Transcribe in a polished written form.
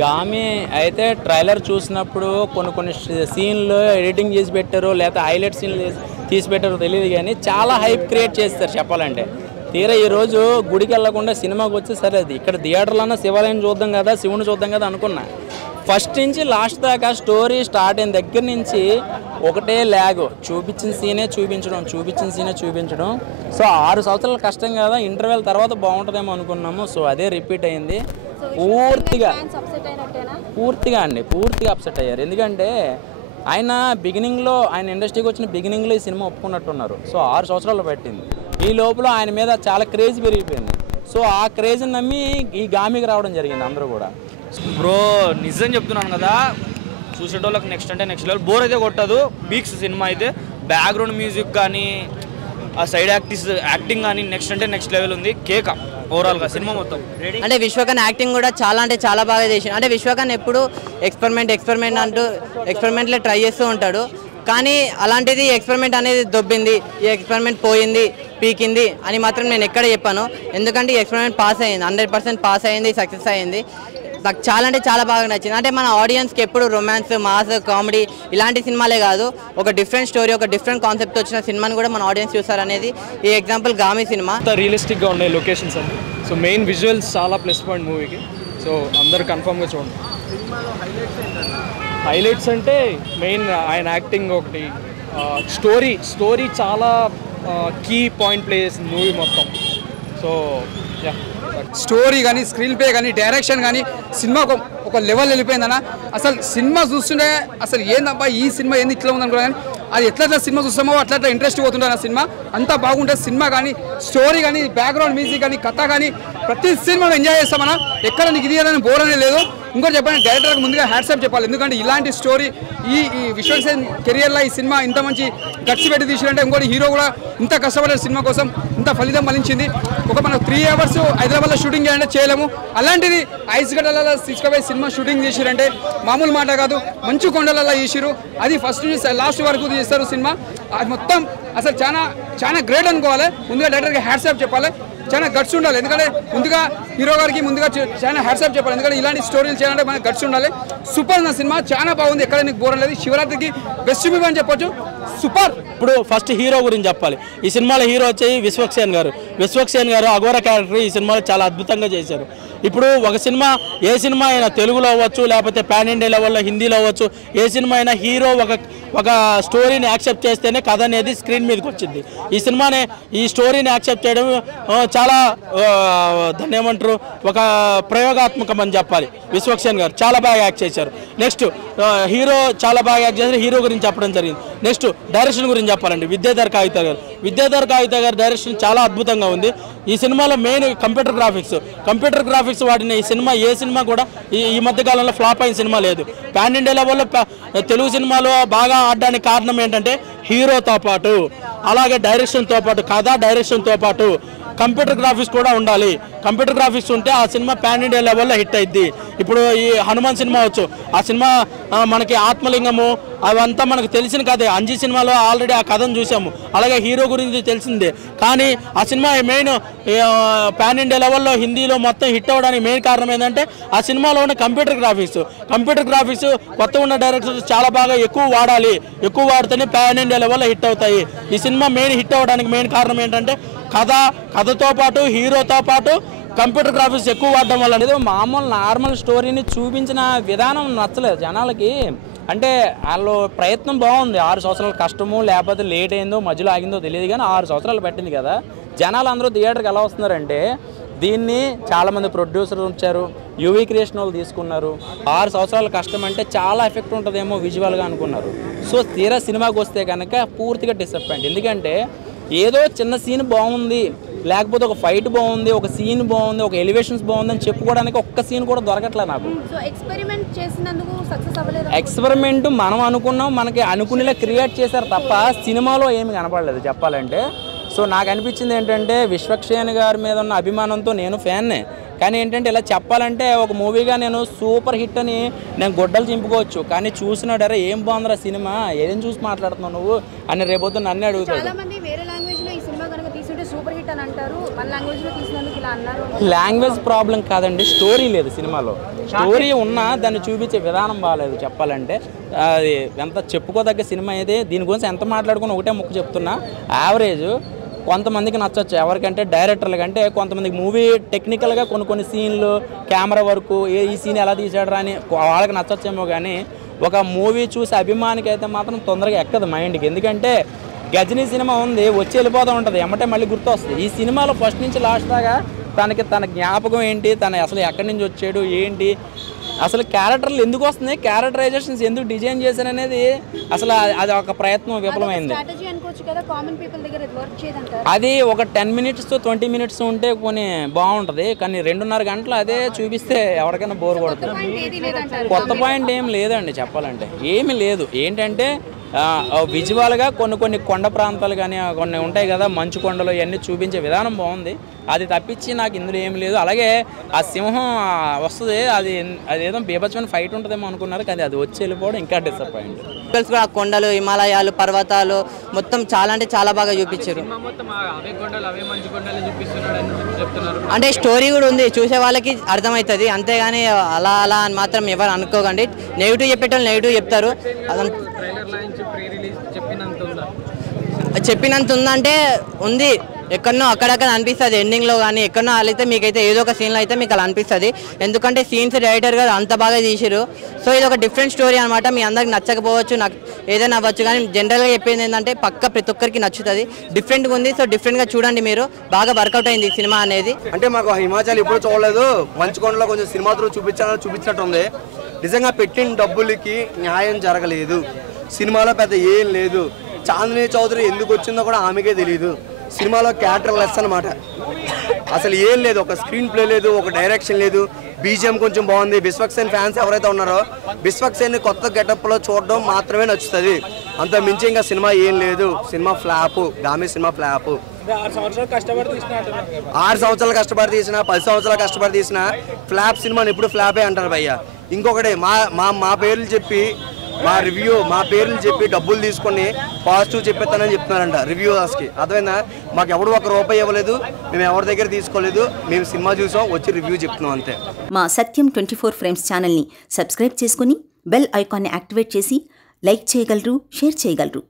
గామి అయితే ట్రైలర్ చూసినప్పుడు కొన్ని సీన్లు ఎడిటింగ్ చేసి పెట్టారో లేకపోతే హైలైట్ సీన్లు తీసి పెట్టారో తెలియదు కానీ చాలా హైప్ క్రియేట్ చేస్తారు చెప్పాలంటే. తీరా ఈరోజు గుడికి వెళ్ళకుండా సినిమాకి వచ్చి సరే అది ఇక్కడ థియేటర్లోనే శివాలయం చూద్దాం కదా, శివుని చూద్దాం కదా అనుకున్నా. ఫస్ట్ నుంచి లాస్ట్ దాకా స్టోరీ స్టార్ట్ అయిన దగ్గర నుంచి ఒకటే ల్యాగ్, చూపించిన సీనే చూపించడం. సో 6 సంవత్సరాల కష్టం కదా, ఇంటర్వెల్ తర్వాత బాగుంటుందేమో అనుకున్నాము. సో అదే రిపీట్ అయింది. పూర్తిగా అప్సెట్ అయ్యారు. ఎందుకంటే ఆయన బిగినింగ్లో, ఆయన ఇండస్ట్రీకి వచ్చిన బిగినింగ్లో ఈ సినిమా ఒప్పుకున్నట్టున్నారు. సో 6 సంవత్సరాలు పట్టింది. ఈ లోపల ఆయన మీద చాలా క్రేజ్ పెరిగిపోయింది. సో ఆ క్రేజ్ని నమ్మి ఈ గామికి రావడం జరిగింది అందరూ కూడా. బ్రో నిజం చెప్తున్నాను కదా, చూసేటోళ్ళకి నెక్స్ట్ లెవెల్ బోర్ అయితే కొట్టదు. పీక్స్ సినిమా అయితే బ్యాక్గ్రౌండ్ మ్యూజిక్ కానీ ఆ సైడ్ యాక్టింగ్ కానీ నెక్స్ట్ లెవెల్ ఉంది. కేక ఓవరాల్గా సినిమా మొత్తం. అంటే విశ్వకన్ యాక్టింగ్ కూడా చాలా బాగా చేసింది. అంటే విశ్వకన్ ఎప్పుడు ఎక్స్పెరిమెంట్లో ట్రై చేస్తూ ఉంటాడు. కానీ అలాంటిది ఎక్స్పెరిమెంట్ అనేది దొబ్బింది, ఈ ఎక్స్పెరిమెంట్ పోయింది, పీకింది అని మాత్రం నేను ఎక్కడ చెప్పాను. ఎందుకంటే ఈ ఎక్స్పెరిమెంట్ పాస్ అయ్యింది, 100% పాస్ అయ్యింది, సక్సెస్ అయ్యింది. నాకు చాలా బాగా నచ్చింది. అంటే మన ఆడియన్స్కి ఎప్పుడు రొమాన్స్, మాస్, కామెడీ ఇలాంటి సినిమాలే కాదు, ఒక డిఫరెంట్ స్టోరీ, ఒక డిఫరెంట్ కాన్సెప్ట్ వచ్చిన సినిమాని కూడా మన ఆడియన్స్ చూస్తారనేది ఈ ఎగ్జాంపుల్ గామి సినిమా. రియలిస్టిక్గా ఉన్నాయి లొకేషన్స్ అన్ని. సో మెయిన్ విజువల్స్ చాలా ప్లస్ పాయింట్ మూవీకి. సో అందరూ కన్ఫర్మ్గా చూడండి. హైలైట్స్ అంటే మెయిన్ ఆయన యాక్టింగ్ ఒకటి, స్టోరీ చాలా కీ పాయింట్ ప్లే చేసింది మూవీ మొత్తం. సో యా, స్టోరీ కానీ, స్క్రీన్ ప్లే కానీ, డైరెక్షన్ కానీ సినిమా ఒక లెవెల్ వెళ్ళిపోయిందన్న. అసలు సినిమా చూస్తుంటే అసలు ఏందబ్బా ఈ సినిమా ఏంది ఇట్లా ఉందనుకున్నా, కానీ అది ఎట్లా సినిమా చూస్తామో అట్లా ఇంట్రెస్ట్ పోతుంటుంది. ఆ సినిమా అంతా బాగుంటుంది. సినిమా కానీ, స్టోరీ కానీ, బ్యాక్గ్రౌండ్ మ్యూజిక్ కానీ, కథ కానీ ప్రతి సినిమా ఎంజాయ్ చేస్తామన్నా. ఎక్కడ నీకు ఇది అని బోర్ అనేది లేదు. ఇంకోటి చెప్పండి, డైరెక్టర్కి ముందుగా హ్యాట్సాప్ చెప్పాలి. ఎందుకంటే ఇలాంటి స్టోరీ ఈ విశ్వక్సేన్ కెరియర్లో ఈ సినిమా ఇంత మంచి ఖర్చు పెట్టి తీసినంటే, ఇంకోటి హీరో కూడా ఇంత కష్టపడే సినిమా కోసం ఇంత ఫలితం ఫలించింది. మనం 3 hours హైదరాబాద్లో షూటింగ్ చేయాలంటే చేయలేము. అలాంటిది ఐస్ గడ్డలలో తీసుకుపోయి సినిమా షూటింగ్ చేసిరంటే మామూలు మాట కాదు. మంచు కొండలలో చేసిరు. అది ఫస్ట్ నుంచి లాస్ట్ వరకు చేస్తారు సినిమా. అది మొత్తం అసలు చాలా గ్రేట్ అనుకోవాలి. ముందుగా డైరెక్టర్కి హ్యాట్సాప్ చెప్పాలి, చాలా గట్స్ ఉండాలి. ఎందుకంటే ముందుగా హీరో గారికి ముందుగా చాలా హ్యాట్సాప్ చెప్పాలి. ఎందుకంటే ఇలాంటి స్టోరీలు చేయాలంటే మనకు గట్స్ ఉండాలి. సూపర్ నా సినిమా, చాలా బాగుంది. ఎక్కడ నీకు బోర్ లేదు. శివరాత్రికి బెస్ట్ మూవీ అని చెప్పొచ్చు. సూపర్. ఇప్పుడు ఫస్ట్ హీరో గురించి చెప్పాలి. ఈ సినిమాలో హీరో వచ్చి విశ్వక్సేన్ గారు అఘోర క్యారెక్టర్ ఈ సినిమాలో చాలా అద్భుతంగా చేశారు. ఇప్పుడు ఒక సినిమా, ఏ సినిమా అయినా తెలుగులో అవ్వచ్చు, లేకపోతే పాన్ ఇండియా లెవెల్లో హిందీలో అవ్వచ్చు, ఏ సినిమా అయినా హీరో ఒక స్టోరీని యాక్సెప్ట్ చేస్తేనే కథ అనేది స్క్రీన్ మీదకి వచ్చింది. ఈ స్టోరీని యాక్సెప్ట్ చేయడం చాలా దాన్ని ఏమంటారు, ఒక ప్రయోగాత్మకం అని చెప్పాలి. విశ్వక్సేన్ గారు చాలా బాగా యాక్ట్ చేశారు. నెక్స్ట్ హీరో చాలా బాగా యాక్ట్ చేశారు. హీరో గురించి చెప్పడం జరిగింది. నెక్స్ట్ డైరెక్షన్ గురించి చెప్పాలండి. విద్యాధర్ కాగిత గారు డైరెక్షన్ చాలా అద్భుతంగా ఉంది. ఈ సినిమాలో మెయిన్ కంప్యూటర్ గ్రాఫిక్స్ వాడిన ఈ సినిమా ఏ సినిమా కూడా ఈ మధ్య కాలంలో ఫ్లాప్ అయిన సినిమా లేదు. పాన్ ఇండియా లెవెల్లో తెలుగు సినిమాలో బాగా ఆడడానికి కారణం ఏంటంటే హీరోతో పాటు, అలాగే డైరెక్షన్తో పాటు, డైరెక్షన్తో పాటు కంప్యూటర్ గ్రాఫిక్స్ కూడా ఉండాలి. కంప్యూటర్ గ్రాఫిక్స్ ఉంటే ఆ సినిమా పాన్ ఇండియా లెవెల్లో హిట్ అయింది. ఇప్పుడు ఈ హనుమాన్ సినిమా వచ్చు, ఆ సినిమా మనకి ఆత్మలింగము అవంతా మనకు తెలిసిన కథే. అంజీ సినిమాలో ఆల్రెడీ ఆ కథను చూసాము. అలాగే హీరో గురించి తెలిసిందే. కానీ ఆ సినిమా మెయిన్ పాన్ ఇండియా లెవెల్లో హిందీలో మొత్తం హిట్ అవ్వడానికి మెయిన్ కారణం ఏంటంటే ఆ సినిమాలో ఉన్న కంప్యూటర్ గ్రాఫిక్స్ కొత్త ఉన్న డైరెక్టర్స్ చాలా బాగా ఎక్కువ వాడితేనే పాన్ ఇండియా లెవెల్లో హిట్ అవుతాయి. ఈ సినిమా మెయిన్ హిట్ అవ్వడానికి మెయిన్ కారణం ఏంటంటే కథతో పాటు, హీరోతో పాటు కంప్యూటర్ గ్రాఫిక్స్ ఎక్కువ వాడడం వల్ల. అనేది మామూలు నార్మల్ స్టోరీని చూపించిన విధానం నచ్చలేదు జనాలకి. అంటే వాళ్ళు ప్రయత్నం బాగుంది. 6 సంవత్సరాల కష్టము, లేకపోతే లేట్ అయిందో మధ్యలో ఆగిందో తెలియదు, కానీ 6 సంవత్సరాలు పట్టింది కదా. జనాలు అందరూ థియేటర్కి ఎలా వస్తున్నారంటే, దీన్ని చాలామంది ప్రొడ్యూసర్లు వచ్చారు, యూవీ క్రియేషన్ వాళ్ళు తీసుకున్నారు. 6 సంవత్సరాల కష్టం అంటే చాలా ఎఫెక్ట్ ఉంటుందేమో విజువల్గా అనుకున్నారు. సో తీరా సినిమాకి వస్తే కనుక పూర్తిగా డిసప్పాయింట్. ఎందుకంటే ఏదో చిన్న సీన్ బాగుంది, లేకపోతే ఒక ఫైట్ బాగుంది, ఒక సీన్ బాగుంది, ఒక ఎలివేషన్స్ బాగుంది అని చెప్పుకోవడానికి ఒక్క సీన్ కూడా దొరకట్లేదు నాకు. ఎక్స్పెరిమెంట్ మనం అనుకున్నాం, మనకి అనుకునేలా క్రియేట్ చేశారు తప్ప సినిమాలో ఏమి కనపడలేదు చెప్పాలంటే. సో నాకు అనిపించింది ఏంటంటే, విశ్వక్సేన్ గారి మీద ఉన్న అభిమానంతో నేను ఫ్యాన్నే, కానీ ఏంటంటే ఇలా చెప్పాలంటే ఒక మూవీగా నేను సూపర్ హిట్ అని నేను గొడ్డలు చింపుకోవచ్చు, కానీ చూసినాడరే ఏం బాగుందిరా సినిమా, ఏం చూసి మాట్లాడుతున్నావు నువ్వు అని రేపొద్దు నన్ను అడుగుతాడు. సూపర్ హిట్ అని అంటారు. లాంగ్వేజ్ ప్రాబ్లం కాదండి, స్టోరీ లేదు సినిమాలో. స్టోరీ ఉన్నా దాన్ని చూపించే విధానం బాగాలేదు చెప్పాలంటే. అది ఎంత చెప్పుకోదగ్గ సినిమా అయితే, దీని గురించి ఎంత మాట్లాడుకుని ఒకటే ముక్కు చెప్తున్నా. యావరేజ్ కొంతమందికి నచ్చచ్చు, ఎవరికంటే డైరెక్టర్ల కంటే కొంతమందికి మూవీ టెక్నికల్గా కొన్ని సీన్లు, కెమెరా వరకు ఈ సీన్ ఎలా తీసాడరా అని వాళ్ళకి నచ్చచ్చేమో, కానీ ఒక మూవీ చూసి అభిమానికి అయితే మాత్రం తొందరగా ఎక్కదు మైండ్కి. ఎందుకంటే గజనీ సినిమా ఉంది, వచ్చి వెళ్ళిపోతూ ఉంటుంది, ఎమ్మటే మళ్ళీ గుర్తు వస్తుంది. ఈ సినిమాలో ఫస్ట్ నుంచి లాస్ట్ దాకా తన జ్ఞాపకం ఏంటి, తను అసలు ఎక్కడి నుంచి వచ్చాడు ఏంటి, అసలు క్యారెక్టర్లు ఎందుకు వస్తున్నాయి, క్యారెక్టరైజేషన్స్ ఎందుకు డిజైన్ చేశారు అనేది అసలు అది ఒక ప్రయత్నం విఫలమైంది. అది ఒక 10 minutes 20 minutes ఉంటే కొన్ని బాగుంటుంది, కానీ 2.5 గంటలు అదే చూపిస్తే ఎవరికైనా బోర్ కొడుతుంది. కొత్త పాయింట్ ఏం లేదండి చెప్పాలంటే, ఏమీ లేదు. ఏంటంటే విజువల్గా కొన్ని కొండ ప్రాంతాలు కానీ కొన్ని ఉంటాయి కదా, మంచు కొండలు ఇవన్నీ చూపించే విధానం బాగుంది. అది తప్పించి నాకు ఇందులో ఏం లేదు. అలాగే ఆ సింహం వస్తుంది, అదేదో బీభత్సమైన ఫైట్ ఉంటుందేమో అనుకున్నారు, కానీ అది వచ్చి వెళ్ళిపోవడం ఇంకా డిసప్పాయింట్. కూడా కొండలు, హిమాలయాలు, పర్వతాలు మొత్తం చాలా అంటే చాలా బాగా చూపించారు. అంటే స్టోరీ కూడా ఉంది, చూసే వాళ్ళకి అర్థమవుతుంది. అంతేగాని అలా అని మాత్రం ఎవరు అనుకోకండి. నెగిటివ్ చెప్పేటోళ్ళు నెగిటివ్ చెప్తారు. చెప్పినంత ఉందంటే ఉంది, ఎక్కడనో అక్కడక్కడ అనిపిస్తుంది ఎండింగ్లో, కానీ ఎక్కడనో అయితే మీకైతే ఏదో ఒక సీన్లో అయితే మీకు అలా అనిపిస్తుంది. ఎందుకంటే సీన్స్ డైరెక్టర్ గారు అంత బాగా తీసిరు. సో ఇది ఒక డిఫరెంట్ స్టోరీ అనమాట. మీ అందరికి నచ్చకపోవచ్చు, నాకు ఏదైనా అవ్వచ్చు, కానీ జనరల్గా చెప్పింది ఏంటంటే పక్క ప్రతి ఒక్కరికి నచ్చుతుంది. డిఫరెంట్గా ఉంది. సో డిఫరెంట్గా చూడండి మీరు, బాగా వర్కౌట్ అయింది ఈ సినిమా అనేది. అంటే మాకు హిమాచల్ ఇప్పుడు చూడలేదు, మంచుకొండలో కొంచెం సినిమా త్రూ చూపించినట్టుంది. నిజంగా పెట్టిన డబ్బులకి న్యాయం జరగలేదు. సినిమాలో పెద్ద ఏం లేదు. చాందినీ చౌదరి ఎందుకు వచ్చిందో కూడా ఆమెకే తెలియదు. సినిమాలో క్యారెక్టర్ లెస్ అనమాట, అసలు ఏం లేదు. ఒక స్క్రీన్ ప్లే లేదు, ఒక డైరెక్షన్ లేదు. బీజిఎం కొంచెం బాగుంది. విశ్వక్సేన్ ఫ్యాన్స్ ఎవరైతే ఉన్నారో విశ్వక్సేన్ని కొత్త గెటప్లో చూడడం మాత్రమే నచ్చుతుంది. అంత మించి ఇంకా సినిమా ఏం లేదు. Cinema flop, Gaami cinema flop. 6 సంవత్సరాలు కష్టపడి తీసిన 10 సంవత్సరాలు కష్టపడి తీసిన ఫ్లాప్ సినిమాని ఇప్పుడు ఫ్లాపే అంటారు భయ్య. ఇంకొకటి మా పేర్లు చెప్పి మా పేర్లు చెప్పి డబ్బులు తీసుకొని పాజిటివ్ చెప్పేస్తానని చెప్తున్నారంట రివ్యూవర్స్కి. అర్థమైందా? మాకు ఎవడు ₹1 ఇవ్వలేదు, మేము ఎవరి దగ్గర తీసుకోలేదు. మేము సినిమా చూసాం, వచ్చి రివ్యూ చెప్తున్నాం అంతే. మా సత్యం 24 ఫ్రేమ్స్ ఛానల్ని సబ్స్క్రైబ్ చేసుకుని బెల్ ఐకాన్ని యాక్టివేట్ చేసి లైక్ చేయగలరు, షేర్ చేయగలరు.